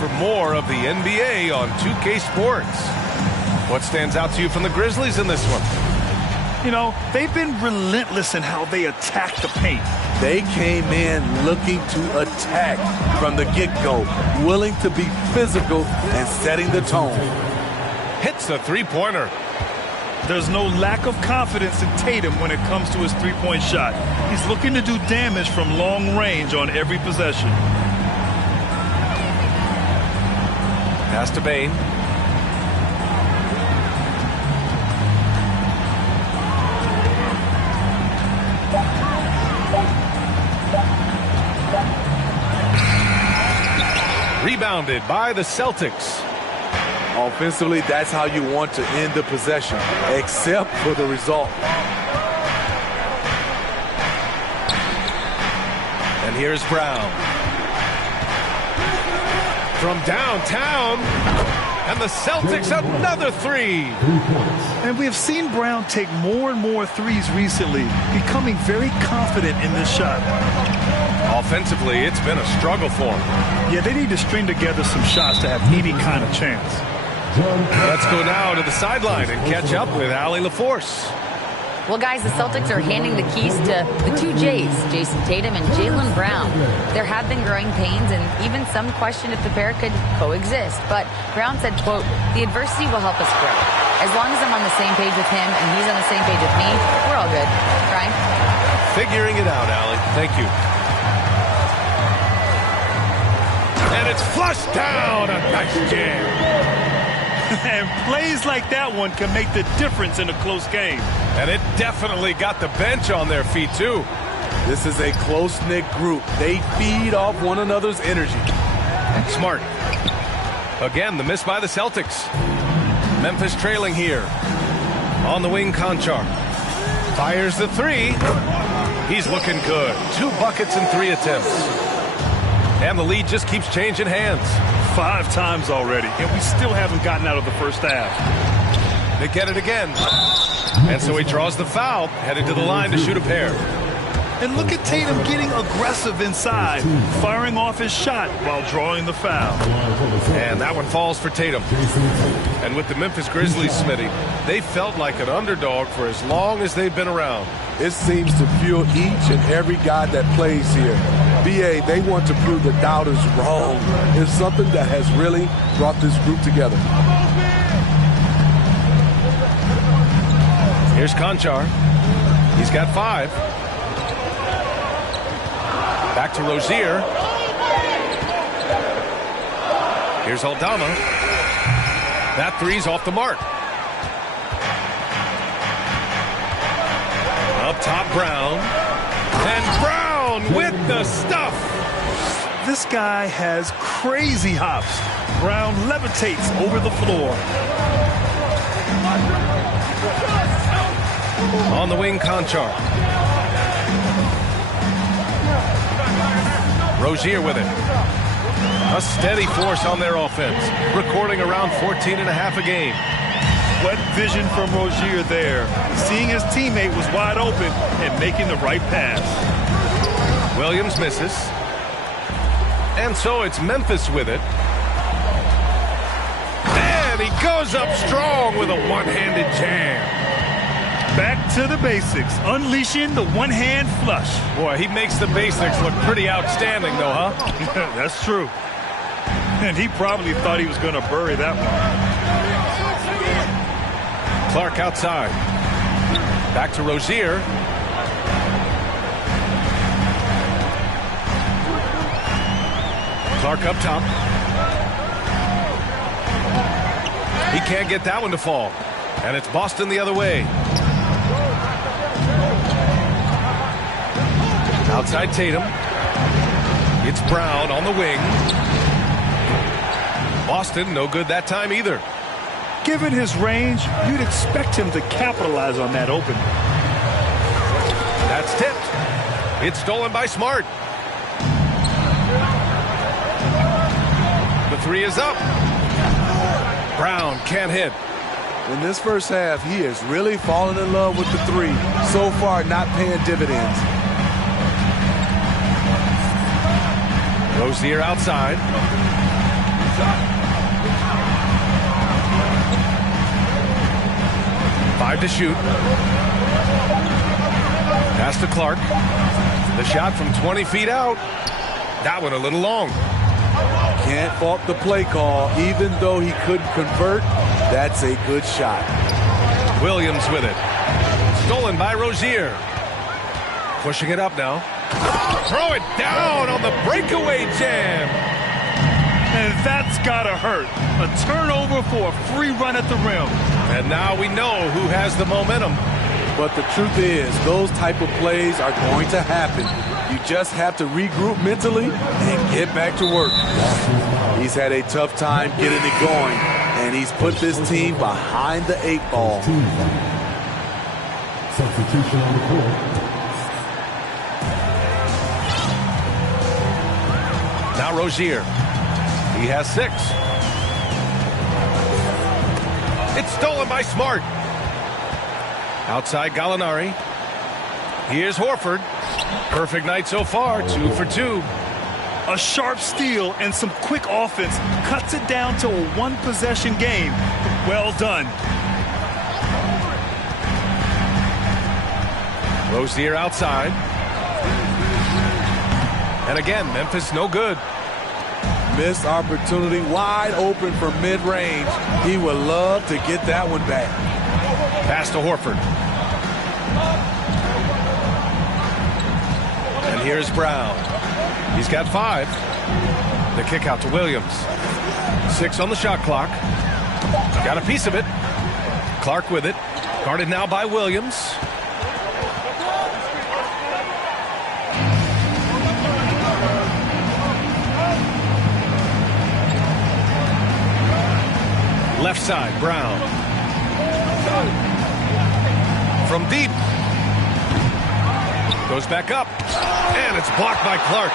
for more of the NBA on 2K Sports. What stands out to you from the Grizzlies in this one? You know, they've been relentless in how they attack the paint. They came in looking to attack from the get-go, willing to be physical and setting the tone. Hits the three-pointer. There's no lack of confidence in Tatum when it comes to his three-point shot. He's looking to do damage from long range on every possession. Pass to Bane. Rebounded by the Celtics. Offensively, that's how you want to end the possession, except for the result. And here's Brown. From downtown, and the Celtics another three. And we have seen Brown take more and more threes recently, becoming very confident in this shot. Offensively, it's been a struggle for him. Yeah, they need to string together some shots to have any kind of chance. Let's go now to the sideline and catch up with Allie LaForce. Well, guys, the Celtics are handing the keys to the two J's, Jason Tatum and Jaylen Brown. There have been growing pains, and even some question if the pair could coexist. But Brown said, quote, "The adversity will help us grow. As long as I'm on the same page with him and he's on the same page with me, we're all good." Brian? Figuring it out, Allie. Thank you. And it's flushed down. A nice jam. And plays like that one can make the difference in a close game. And it definitely got the bench on their feet, too. This is a close-knit group. They feed off one another's energy. Smart. Again, the miss by the Celtics. Memphis trailing here. On the wing, Conchar. Fires the three. He's looking good. 2 buckets in 3 attempts. And the lead just keeps changing hands. 5 times already, and we still haven't gotten out of the first half. They get it again. And so he draws the foul, headed to the line to shoot a pair. And look at Tatum getting aggressive inside, firing off his shot while drawing the foul. And that one falls for Tatum. And with the Memphis Grizzlies, Smitty, they felt like an underdog for as long as they've been around. It seems to fuel each and every guy that plays here. BA, they want to prove the doubters wrong. It's something that has really brought this group together. Here's Conchar. He's got 5. Back to Rozier. Here's Aldama. That three's off the mark. Up top, Brown. And Brown with the stuff. This guy has crazy hops. Brown levitates over the floor. On the wing, Conchar. Rozier with it. A steady force on their offense, recording around 14.5 a game. What vision from Rozier there. Seeing his teammate was wide open and making the right pass. Williams misses. And so it's Memphis with it. And he goes up strong with a one-handed jam. Back to the basics, unleashing the one-hand flush. Boy, he makes the basics look pretty outstanding, though, huh? That's true. And he probably thought he was going to bury that one. Clark outside. Back to Rozier. Clark up top. He can't get that one to fall. And it's Boston the other way. Outside Tatum. It's Brown on the wing. Boston, no good that time either. Given his range, you'd expect him to capitalize on that opening. That's tipped. It's stolen by Smart. The three is up. Brown can't hit. In this first half, he has really fallen in love with the three. So far, not paying dividends. Rozier outside. Good to shoot. Pass to Clark. The shot from 20 feet out. That one a little long. Can't fault the play call. Even though he couldn't convert, that's a good shot. Williams with it. Stolen by Rozier. Pushing it up now. Throw it down on the breakaway jam. And that's gotta hurt. A turnover for a free run at the rim. And now we know who has the momentum. But the truth is, those type of plays are going to happen. You just have to regroup mentally and get back to work. He's had a tough time getting it going, and he's put this team behind the 8 ball. Substitution on the court. Now Rozier. He has 6. It's stolen by Smart. Outside Gallinari. Here's Horford. Perfect night so far, 2 for 2. A sharp steal and some quick offense cuts it down to a one-possession game. Well done. Rozier outside. And again, Memphis no good. Missed opportunity, wide open for mid-range. He would love to get that one back. Pass to Horford. And here's Brown. He's got 5. The kick out to Williams. 6 on the shot clock. Got a piece of it. Clark with it. Guarded now by Williams. Left side, Brown. From deep. Goes back up. And it's blocked by Clark.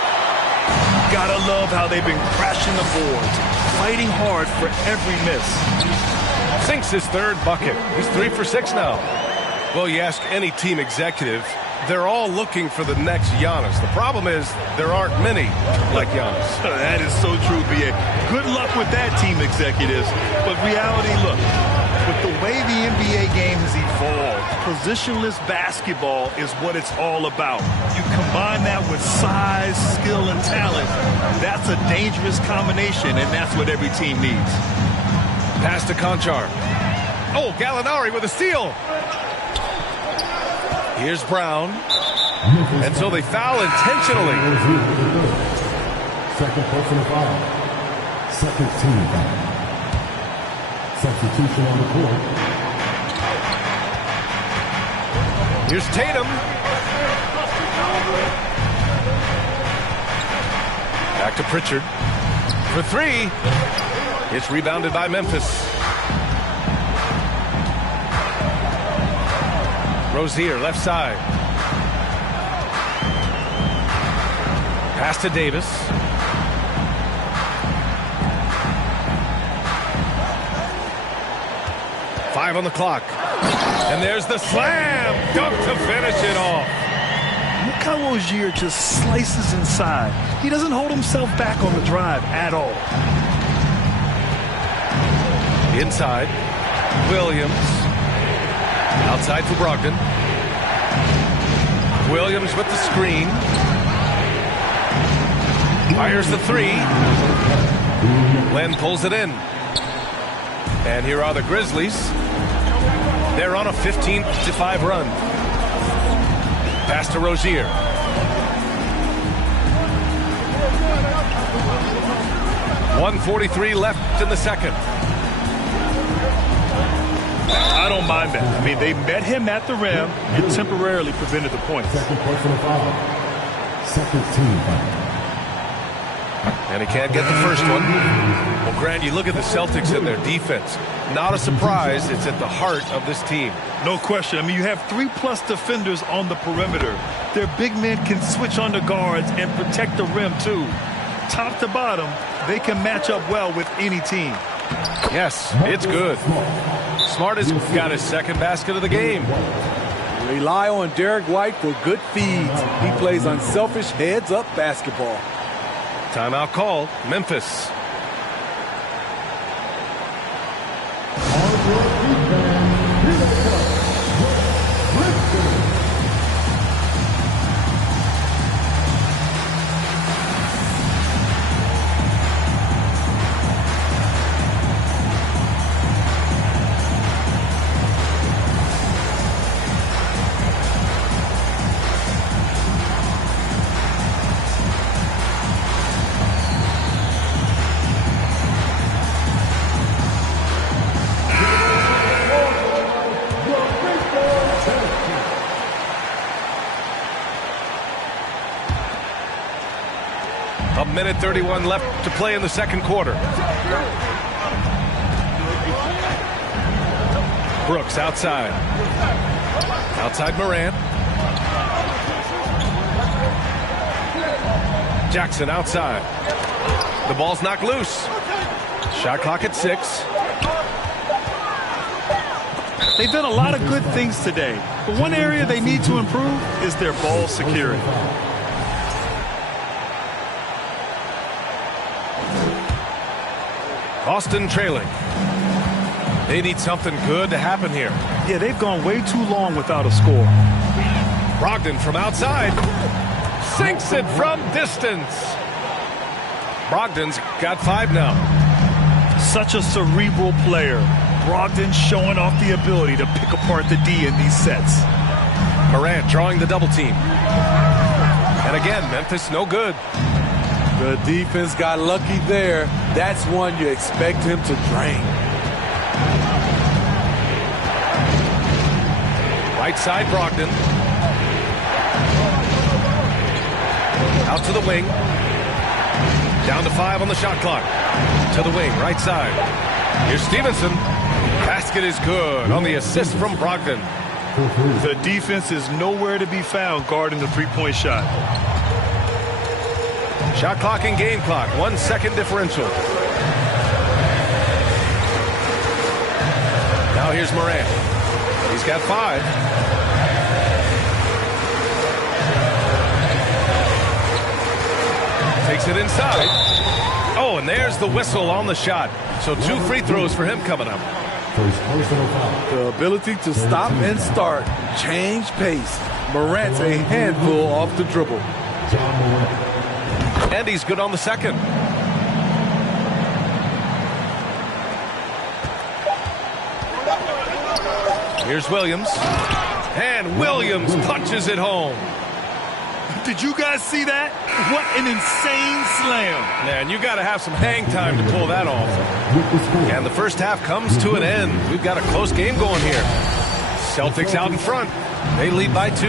Gotta love how they've been crashing the boards, fighting hard for every miss. Sinks his 3rd bucket. He's 3 for 6 now. Well, you ask any team executive, they're all looking for the next Giannis. The problem is there aren't many like Giannis. That is so true, B.A. Good luck with that, team executives. But reality, look, with the way the NBA game has evolved, positionless basketball is what it's all about. You combine that with size, skill, and talent. That's a dangerous combination, and that's what every team needs. Pass to Conchar. Oh, Gallinari with a steal. Here's Brown. And so they foul intentionally. Second personal foul. Second team foul. Substitution on the court. Here's Tatum. Back to Pritchard. For 3. It's rebounded by Memphis. Rozier, left side. Pass to Davis. Five on the clock. And there's the slam dunk to finish it off. Look how Rozier just slices inside. He doesn't hold himself back on the drive at all. Inside. Williams. Outside for Brogdon. Williams with the screen. Fires the 3. Len pulls it in. And here are the Grizzlies. They're on a 15-5 run. Pass to Rozier. .143 left in the second. I don't mind that. I mean, they met him at the rim and temporarily prevented the points. Second personal foul. Second team foul. And he can't get the first one. Well, Grant, you look at the Celtics and their defense. Not a surprise. It's at the heart of this team. No question. I mean, you have 3+ defenders on the perimeter. Their big men can switch on the guards and protect the rim, too. Top to bottom, they can match up well with any team. Yes, it's good. Smart has got his 2nd basket of the game. Rely on Derek White for good feeds. He plays unselfish heads-up basketball. Timeout call, Memphis. minute 31 left to play in the second quarter. Brooks outside. Outside Morant. Jackson outside. The ball's knocked loose. Shot clock at 6. They've done a lot of good things today, but one area they need to improve is their ball security. Boston trailing. They need something good to happen here. Yeah, they've gone way too long without a score. Brogdon from outside. Sinks it from distance. Brogdon's got 5 now. Such a cerebral player. Brogdon showing off the ability to pick apart the D in these sets. Morant drawing the double team. And again, Memphis no good. The defense got lucky there. That's one you expect him to drain. Right side, Brogdon. Out to the wing. Down to 5 on the shot clock. To the wing, right side. Here's Stevenson. Basket is good on the assist from Brogdon. The defense is nowhere to be found guarding the three-point shot. Shot clock and game clock. 1 second differential. Now here's Morant. He's got 5. Takes it inside. Oh, and there's the whistle on the shot. So 2 free throws for him coming up. The ability to stop and start, change pace. Morant's a handful off the dribble. And he's good on the second. Here's Williams. And Williams punches it home. Did you guys see that? What an insane slam. Man, you got to have some hang time to pull that off. And the first half comes to an end. We've got a close game going here. Celtics out in front. They lead by 2.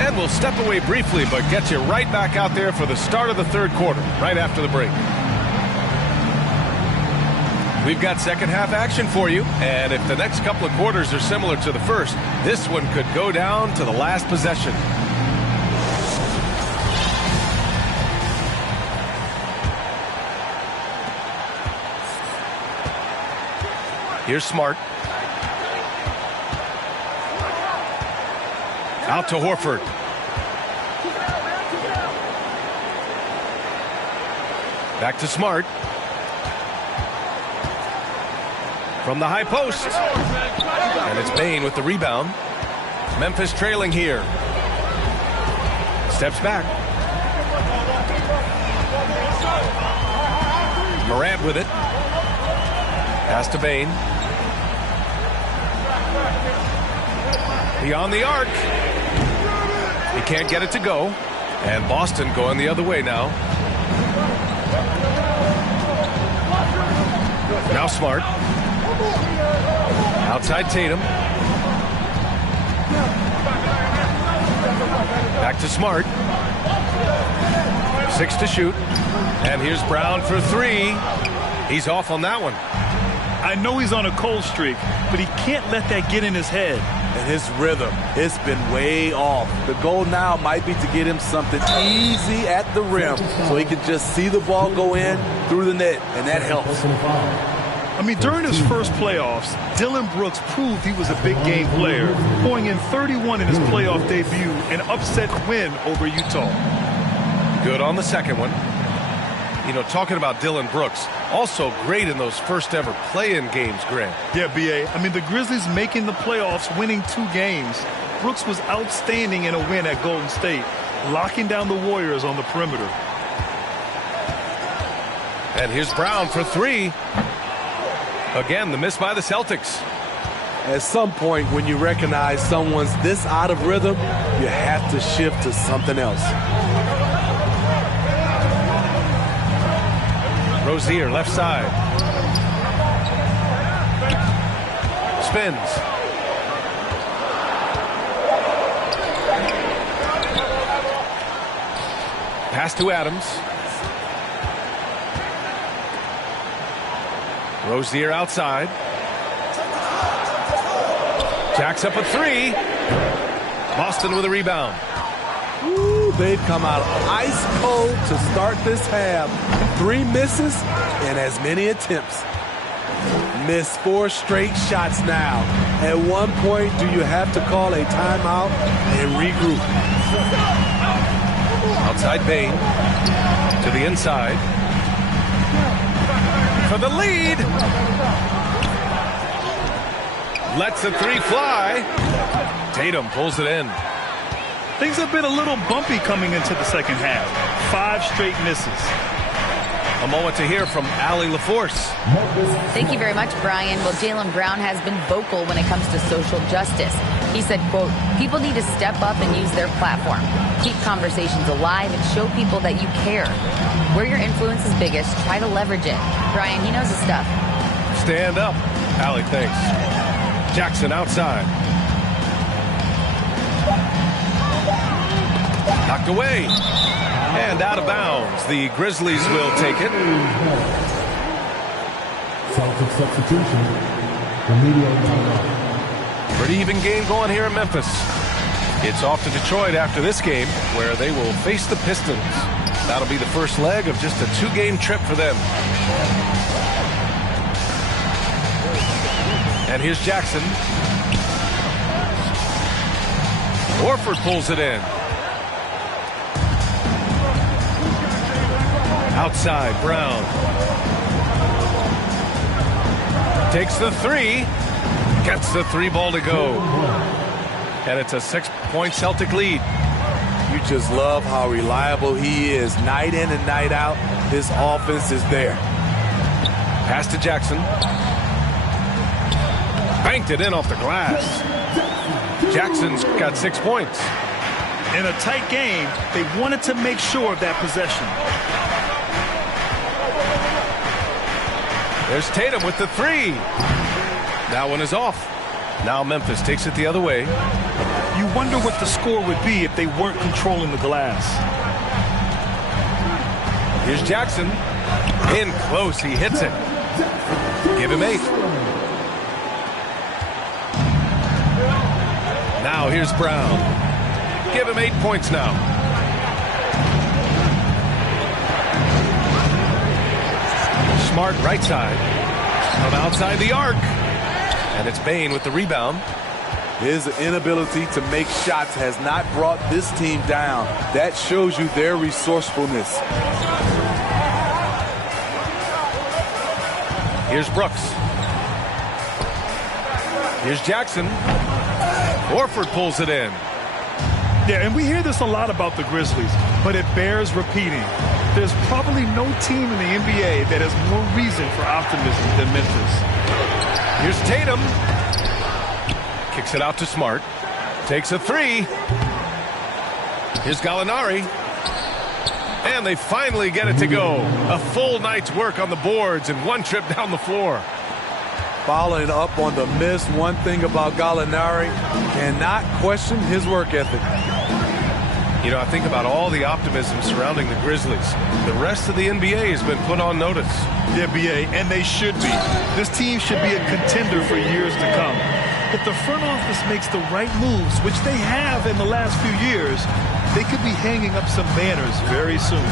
And we'll step away briefly, but get you right back out there for the start of the third quarter, right after the break. We've got second half action for you, and if the next couple of quarters are similar to the first, this one could go down to the last possession. Here's Smart. Out to Horford. Back to Smart. From the high post. And it's Bane with the rebound. Memphis trailing here. Steps back. Morant with it. Pass to Bane. Beyond the arc. He can't get it to go. And Boston going the other way now. Now Smart. Outside Tatum. Back to Smart. 6 to shoot. And here's Brown for 3. He's off on that one. I know he's on a cold streak, but he can't let that get in his head. And his rhythm, it's been way off. The goal now might be to get him something easy at the rim so he can just see the ball go in through the net, and that helps. I mean, during his first playoffs, Dillon Brooks proved he was a big game player, pouring in 31 in his playoff debut, an upset win over Utah. Good on the second one. You know, talking about Dillon Brooks, also great in those first ever play-in games, Grant. Yeah, B.A. I mean, the Grizzlies making the playoffs, winning 2 games. Brooks was outstanding in a win at Golden State, locking down the Warriors on the perimeter. And here's Brown for 3. Again, the miss by the Celtics. At some point, when you recognize someone's this out of rhythm, you have to shift to something else. Rozier, left side. Spins. Pass to Adams. Rozier outside. Jacks up a three. Boston with a rebound. Ooh, they've come out ice cold to start this half. 3 misses and as many attempts. Missed 4 straight shots now. At one point, do you have to call a timeout and regroup? Outside Bain to the inside. For the lead. Lets the three fly. Tatum pulls it in. Things have been a little bumpy coming into the second half. 5 straight misses. A moment to hear from Allie LaForce. Thank you very much, Brian. Well, Jaylen Brown has been vocal when it comes to social justice. He said, quote, people need to step up and use their platform. Keep conversations alive and show people that you care. Where your influence is biggest, try to leverage it. Brian, he knows his stuff. Stand up. Allie, thanks. Jackson outside. Knocked away. And out of bounds. The Grizzlies will take it. Celtics substitution. Remedial timeout. Pretty even game going here in Memphis. It's off to Detroit after this game, where they will face the Pistons. That'll be the first leg of just a 2-game trip for them. And here's Jackson. Horford pulls it in. Outside, Brown. Takes the three. Gets the 3 ball to go. And it's a 6-point Celtic lead. You just love how reliable he is. Night in and night out, his offense is there. Pass to Jackson. Banked it in off the glass. Jackson's got 6 points. In a tight game, they wanted to make sure of that possession. There's Tatum with the 3. That one is off. Now Memphis takes it the other way. You wonder what the score would be if they weren't controlling the glass. Here's Jackson. In close, he hits it. Give him 8. Now here's Brown. Give him 8 points now. Smart right side. From outside the arc. And it's Bain with the rebound. His inability to make shots has not brought this team down. That shows you their resourcefulness. Here's Brooks. Here's Jackson. Horford pulls it in. Yeah, and we hear this a lot about the Grizzlies, but it bears repeating. There's probably no team in the NBA that has more reason for optimism than Memphis. Here's Tatum. Kicks it out to Smart. Takes a 3. Here's Gallinari. And they finally get it to go. A full night's work on the boards and 1 trip down the floor. Following up on the miss, one thing about Gallinari, cannot question his work ethic. You know, I think about all the optimism surrounding the Grizzlies. The rest of the NBA has been put on notice. Yeah, BA, and they should be. This team should be a contender for years to come. If the front office makes the right moves, which they have in the last few years, they could be hanging up some banners very soon.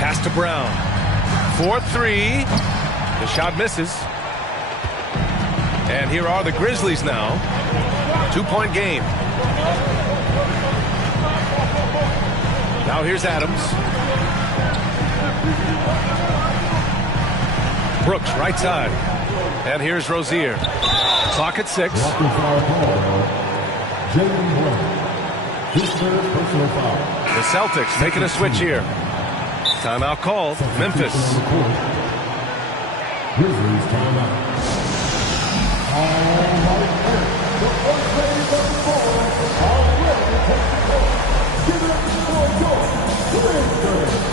Pass to Brown. 4-3. The shot misses. And here are the Grizzlies now. 2-point game. Now here's Adams. Brooks, right side. And here's Rozier. Clock at 6. Walking foul call. Jaylen Brown. His third personal foul. The Celtics making a switch here. Timeout called. Memphis. Grizzlies timeout. All right, the first ladies of the floor are ready to take the court. Give it up for your Grizzlies.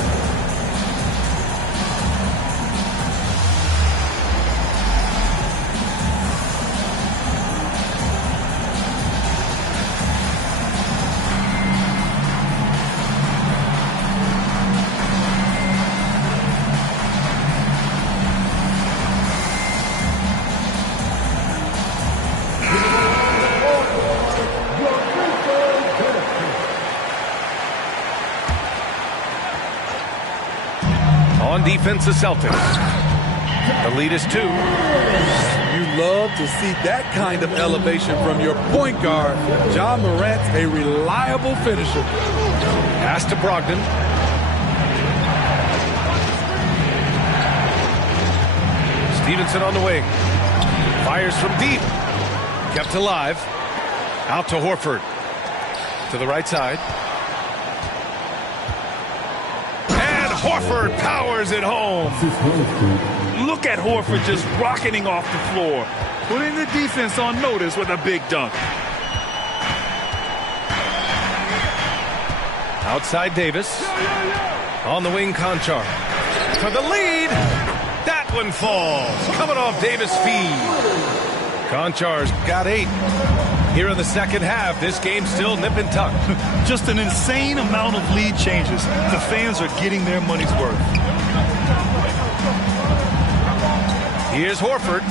defense the Celtics. The lead is 2. You love to see that kind of elevation from your point guard. John Morant's a reliable finisher. Pass to Brogdon. Stevenson on the wing. Fires from deep. Kept alive. Out to Horford. To the right side. And Horford powers it home. Look at Horford just rocketing off the floor, putting the defense on notice with a big dunk. Outside Davis. On the wing, Conchar. For the lead. That one falls. Coming off Davis' feed. Conchar's got 8. Here in the second half, this game's still nip and tuck. Just an insane amount of lead changes. The fans are getting their money's worth. Here's Horford.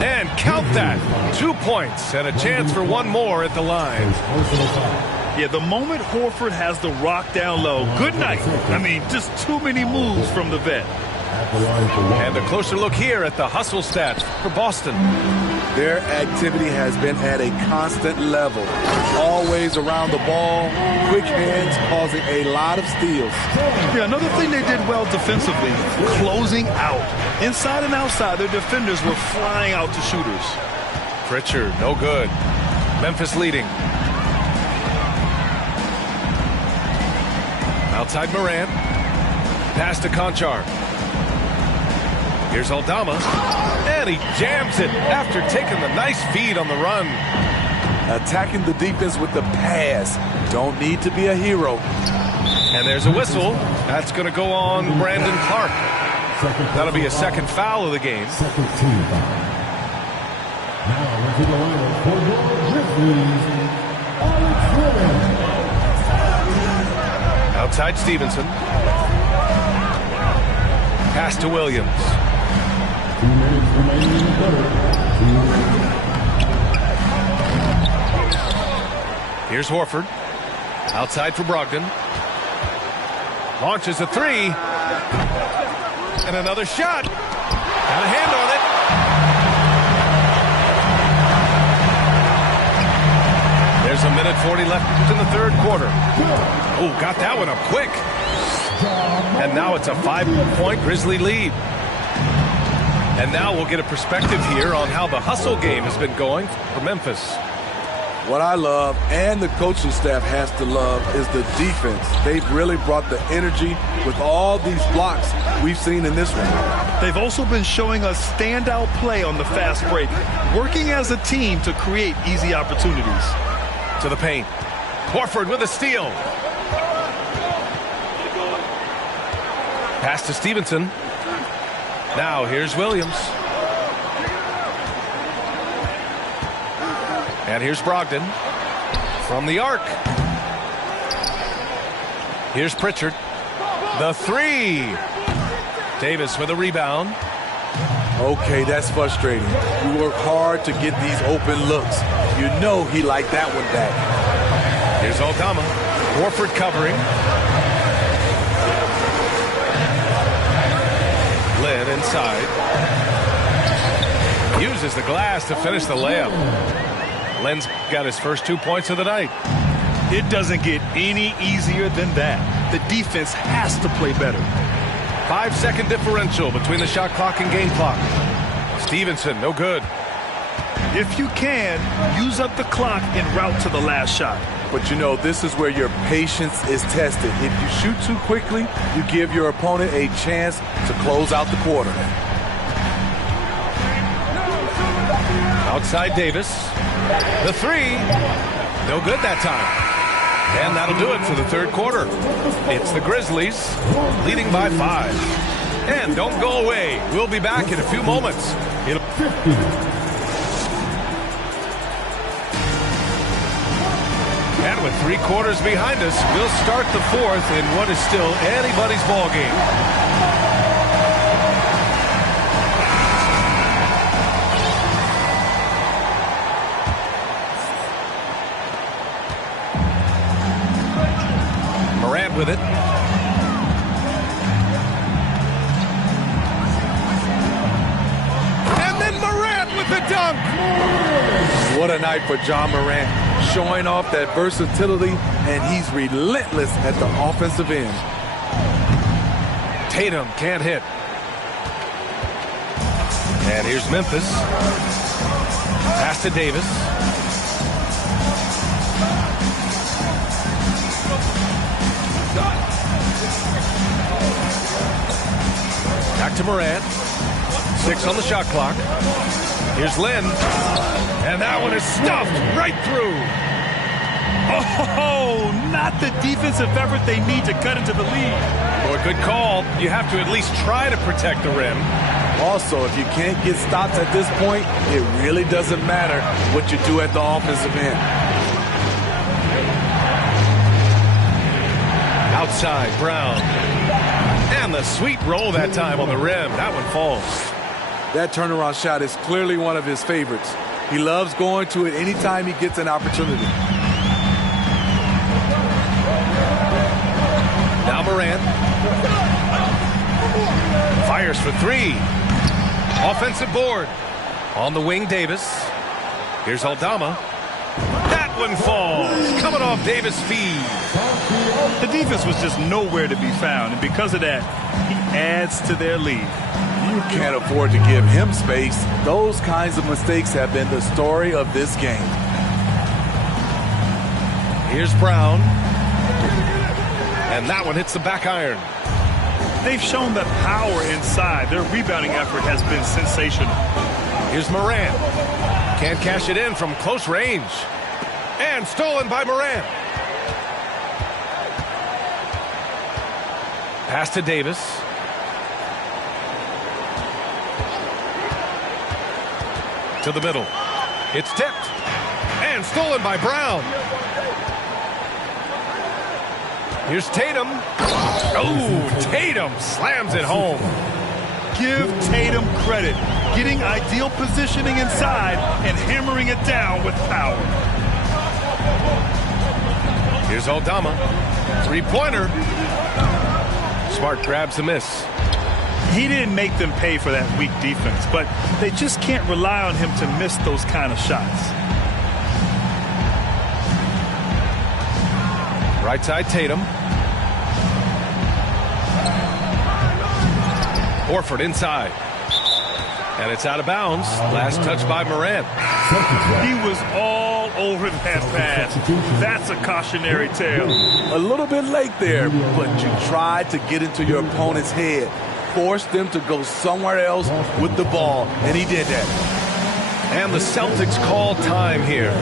And count that. 2 points and a chance for one more at the line. Yeah, the moment Horford has the rock down low, good night. I mean, just too many moves from the vet. And a closer look here at the hustle stats for Boston. Their activity has been at a constant level. Always around the ball, quick hands causing a lot of steals. Yeah, another thing they did well defensively, closing out. Inside and outside, their defenders were flying out to shooters. Pritchard, no good. Memphis leading. Outside Morant. Pass to Conchar. Here's Aldama. And he jams it after taking the nice feed on the run. Attacking the defense with the pass. Don't need to be a hero. And there's a whistle. That's going to go on Brandon Clark. That'll be a second foul of the game. Second team foul. Now into the line for your Grizzlies, Alex Williams. Outside Stevenson. Pass to Williams. 2 minutes remaining in the third. Here's Horford. Outside for Brogdon. Launches a 3. And another shot. Got a hand on it. There's a minute 40 left in the third quarter. Oh, got that one up quick. And now it's a 5-point Grizzly lead. And now we'll get a perspective here on how the hustle game has been going for Memphis. What I love, and the coaching staff has to love, is the defense. They've really brought the energy with all these blocks we've seen in this one. They've also been showing us standout play on the fast break, working as a team to create easy opportunities. To the paint. Horford with a steal. Pass to Stevenson. Now here's Williams. And here's Brogdon from the arc. Here's Pritchard. The 3. Davis with a rebound. Okay, that's frustrating. We work hard to get these open looks. You know he liked that one back. Here's Aldama. Horford covering. Lynn inside. Uses the glass to finish the layup. Lynn's got his first 2 points of the night. It doesn't get any easier than that. The defense has to play better. 5-second differential between the shot clock and game clock. Stevenson, no good. If you can, use up the clock en route to the last shot. But you know, this is where your patience is tested. If you shoot too quickly, you give your opponent a chance to close out the quarter. Outside Davis. The 3. No good that time. And that'll do it for the third quarter. It's the Grizzlies leading by 5. And don't go away. We'll be back in a few moments. And with 3 quarters behind us, we'll start the fourth in what is still anybody's ball game. Morant with it. What a night for John Morant, showing off that versatility, and he's relentless at the offensive end. Tatum can't hit. And here's Memphis. Pass to Davis. Back to Morant. 6 on the shot clock. Here's Lynn. And that one is stuffed right through. Oh, not the defensive effort they need to cut into the lead. Boy, good call. You have to at least try to protect the rim. Also, if you can't get stops at this point, it really doesn't matter what you do at the offensive end. Outside, Brown. And the sweet roll that time on the rim. That one falls. That turnaround shot is clearly one of his favorites. He loves going to it anytime he gets an opportunity. Now Morant. Fires for 3. Offensive board. On the wing, Davis. Here's Aldama. That one falls. Coming off Davis' feed. The defense was just nowhere to be found, and because of that, he adds to their lead. You can't afford to give him space. Those kinds of mistakes have been the story of this game. Here's Brown. And that one hits the back iron. They've shown that power inside. Their rebounding effort has been sensational. Here's Morant. Can't cash it in from close range. And stolen by Morant. Pass to Davis. To the middle. It's tipped. And stolen by Brown. Here's Tatum. Oh, Tatum slams it home. Give Tatum credit. Getting ideal positioning inside and hammering it down with power. Here's Aldama. Three-pointer. Smart grabs a miss. He didn't make them pay for that weak defense, but they just can't rely on him to miss those kind of shots. Right side, Tatum. Horford inside. And it's out of bounds. Last touch by Morant. He was all over that pass. That's a cautionary tale. A little bit late there, but you tried to get into your opponent's head. Force them to go somewhere else with the ball, and he did that. And the Celtics call time here.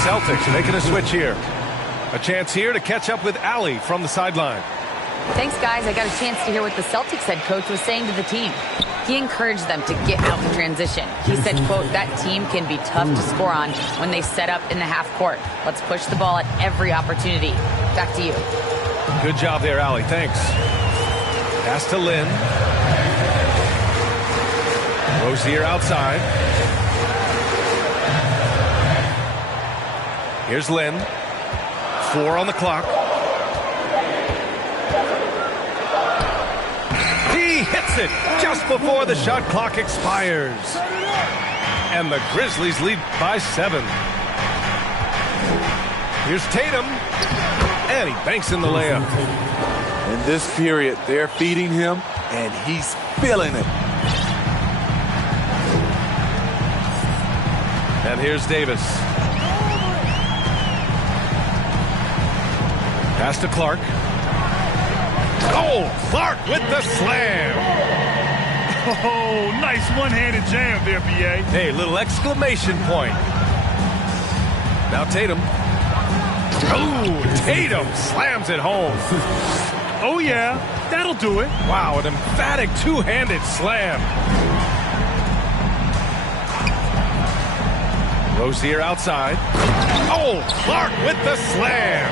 Celtics making a switch here. A chance here to catch up with Allie from the sideline. Thanks, guys. I got a chance to hear what the Celtics head coach was saying to the team. He encouraged them to get out in transition. He said, quote, that team can be tough to score on when they set up in the half court. Let's push the ball at every opportunity. Back to you. Good job there, Allie. Thanks. Pass to Lynn. Rozier outside. Here's Lynn. 4 on the clock. He hits it just before the shot clock expires. And the Grizzlies lead by 7. Here's Tatum. And he banks in the layup. In this period, they're feeding him, and he's feeling it. And here's Davis. Pass to Clark. Oh, Clark with the slam. Oh, nice one-handed jam there, B.A. Hey, little exclamation point. Now Tatum. Oh, Tatum slams it home. Oh, yeah, that'll do it. Wow, an emphatic two-handed slam. Rozier outside. Oh, Clark with the slam.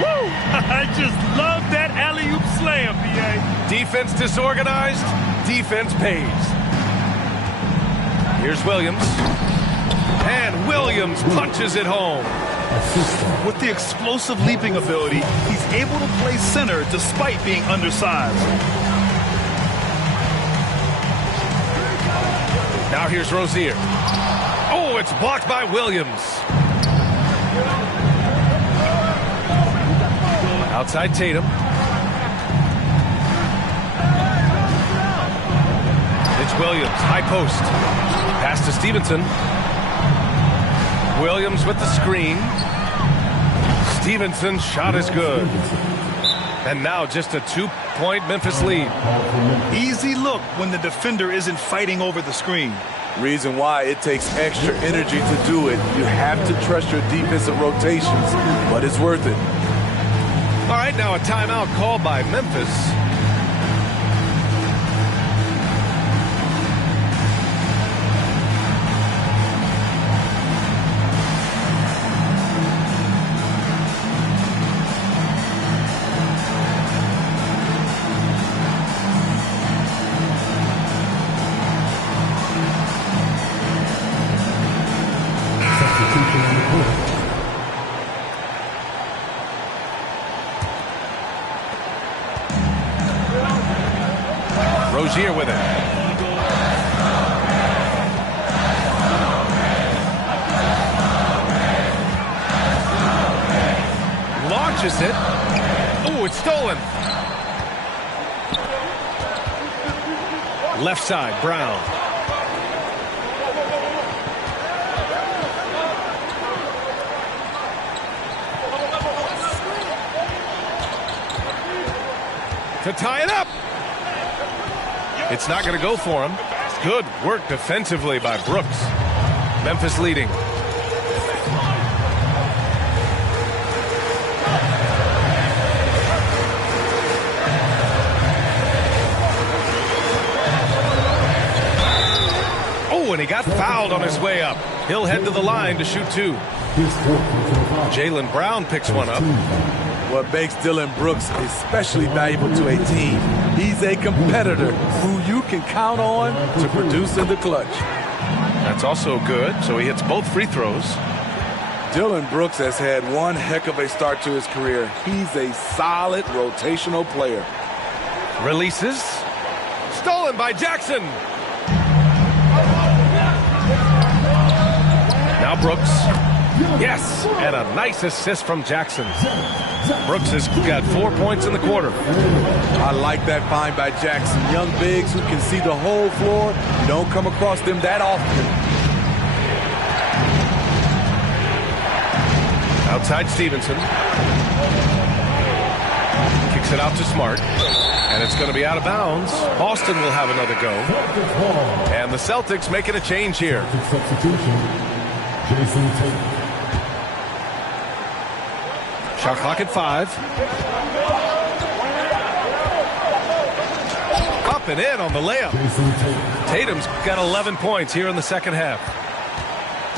Woo! I just love that alley-oop slam, B.A. Defense disorganized, defense pays. Here's Williams. And Williams punches it home. With the explosive leaping ability, he's able to play center despite being undersized. Now here's Rozier. Oh, it's blocked by Williams. Outside Tatum. It's Williams, high post. Pass to Stevenson. Williams with the screen. Stevenson's shot is good. And now just a 2-point Memphis lead. Easy look when the defender isn't fighting over the screen. Reason why it takes extra energy to do it. You have to trust your defensive rotations, but it's worth it. All right, now a timeout called by Memphis. Rozier with it. Launches it. Oh, it's stolen. Left side, Brown. To tie it up. It's not going to go for him. Good work defensively by Brooks. Memphis leading. Oh, and he got fouled on his way up. He'll head to the line to shoot two. Jaylen Brown picks one up. What makes Dillon Brooks especially valuable to a team, he's a competitor who you can count on to produce in the clutch. That's also good, so he hits both free throws. Dillon Brooks has had one heck of a start to his career. He's a solid rotational player. Releases. Stolen by Jackson. Now Brooks. Yes, and a nice assist from Jackson. Brooks has got 4 points in the quarter. I like that find by Jackson. Young bigs who can see the whole floor. You don't come across them that often. Outside Stevenson. Kicks it out to Smart. And it's going to be out of bounds. Boston will have another go. And the Celtics making a change here. Substitution, Jason Tatum. Shot clock at 5. Up and in on the layup. Tatum's got 11 points here in the second half.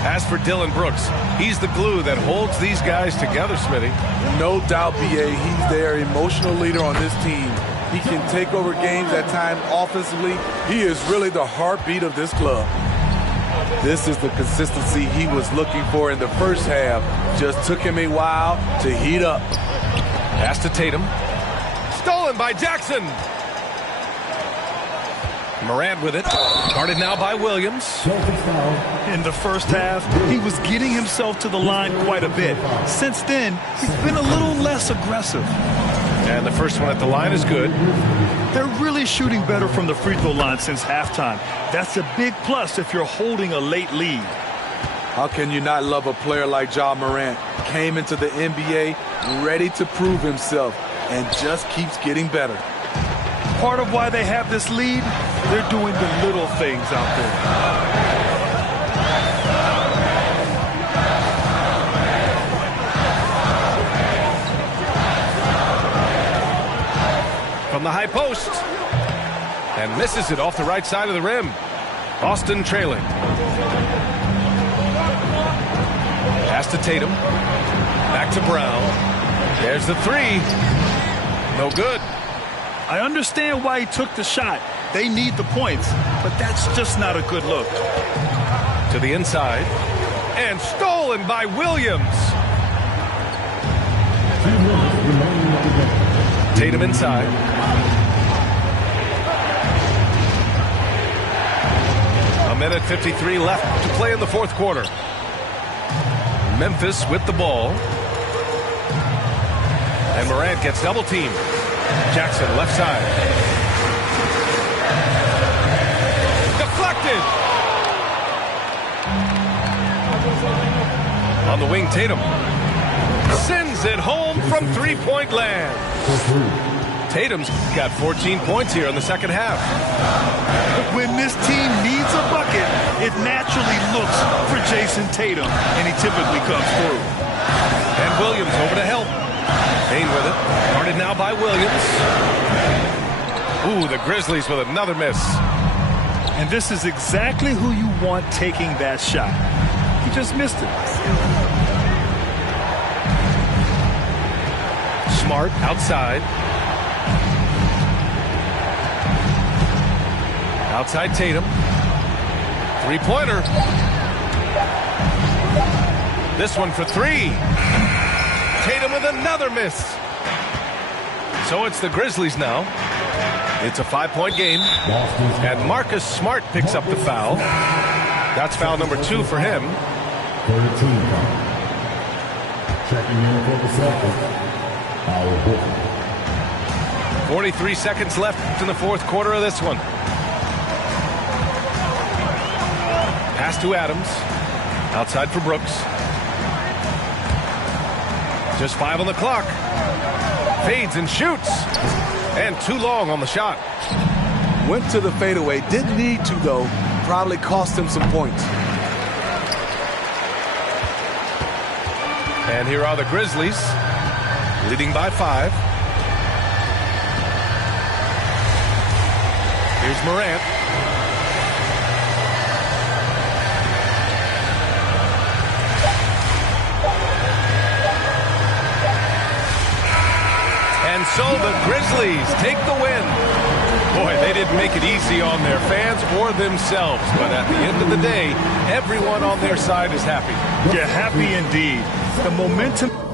As for Dillon Brooks, he's the glue that holds these guys together, Smitty. No doubt, B.A., he's their emotional leader on this team. He can take over games at times offensively. He is really the heartbeat of this club. This is the consistency he was looking for in the first half. Just took him a while to heat up. Pass to Tatum. Stolen by Jackson. Morant with it. Guarded now by Williams. In the first half, he was getting himself to the line quite a bit. Since then, he's been a little less aggressive. And the first one at the line is good. They're really shooting better from the free throw line since halftime. That's a big plus if you're holding a late lead. How can you not love a player like Ja Morant? Came into the NBA ready to prove himself and just keeps getting better. Part of why they have this lead, they're doing the little things out there. from the high post. And misses it off the right side of the rim. Boston trailing. Pass to Tatum. Back to Brown. There's the three. No good. I understand why he took the shot. They need the points, but that's just not a good look. To the inside. And stolen by Williams. Tatum inside. A minute 53 left to play in the fourth quarter. Memphis with the ball. And Morant gets double teamed. Jackson left side. Deflected. On the wing, Tatum sends it home from three-point land. Tatum's got 14 points here in the second half. When this team needs a bucket, it naturally looks for Jason Tatum, and he typically comes through. And Williams over to help. Payne with it. Guarded now by Williams. Ooh, the Grizzlies with another miss. And this is exactly who you want taking that shot. He just missed it. Smart outside. Outside Tatum. Three-pointer. This one for three. Tatum with another miss. So it's the Grizzlies now. It's a 5-point game. And Marcus Smart picks up the foul. That's foul number 2 for him. 13 foul. Checking in for the Celtics. 43 seconds left in the fourth quarter of this one. Pass to Adams. Outside for Brooks. Just 5 on the clock. Fades and shoots. And too long on the shot. Went to the fadeaway. Didn't need to, though. Probably cost him some points. And here are the Grizzlies, leading by 5. Here's Morant. And so the Grizzlies take the win. Boy, they didn't make it easy on their fans or themselves. But at the end of the day, everyone on their side is happy. Yeah, happy indeed. The momentum...